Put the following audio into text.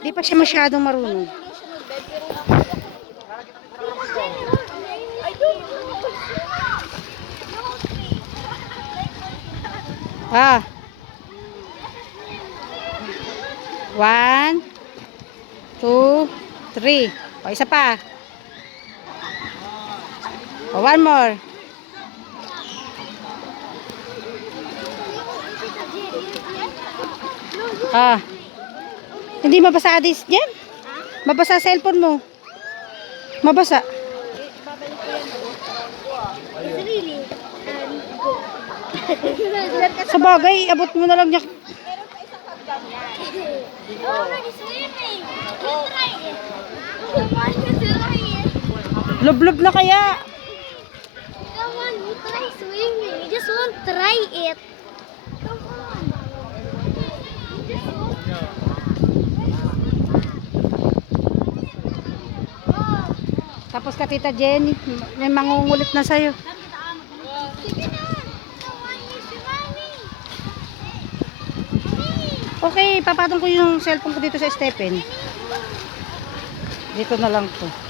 Di pa siya masyadong marunong. Ah. 1, 2, 3. O, isa pa. O, one more. Ah. Hindi mabasa adis dyan? Mabasa cellphone mo. Mabasa. Sa bagay, abot mo na lang niya. Lublob na kaya. Come on, we try swimming. We just won't try it. Come on. We just won't. Tapos ka Tita Jenny, may mangungulit na sa'yo. Sige na. Come on, you're swimming. Okay, papatong ko yung cellphone ko dito sa Stephen. Dito na lang to.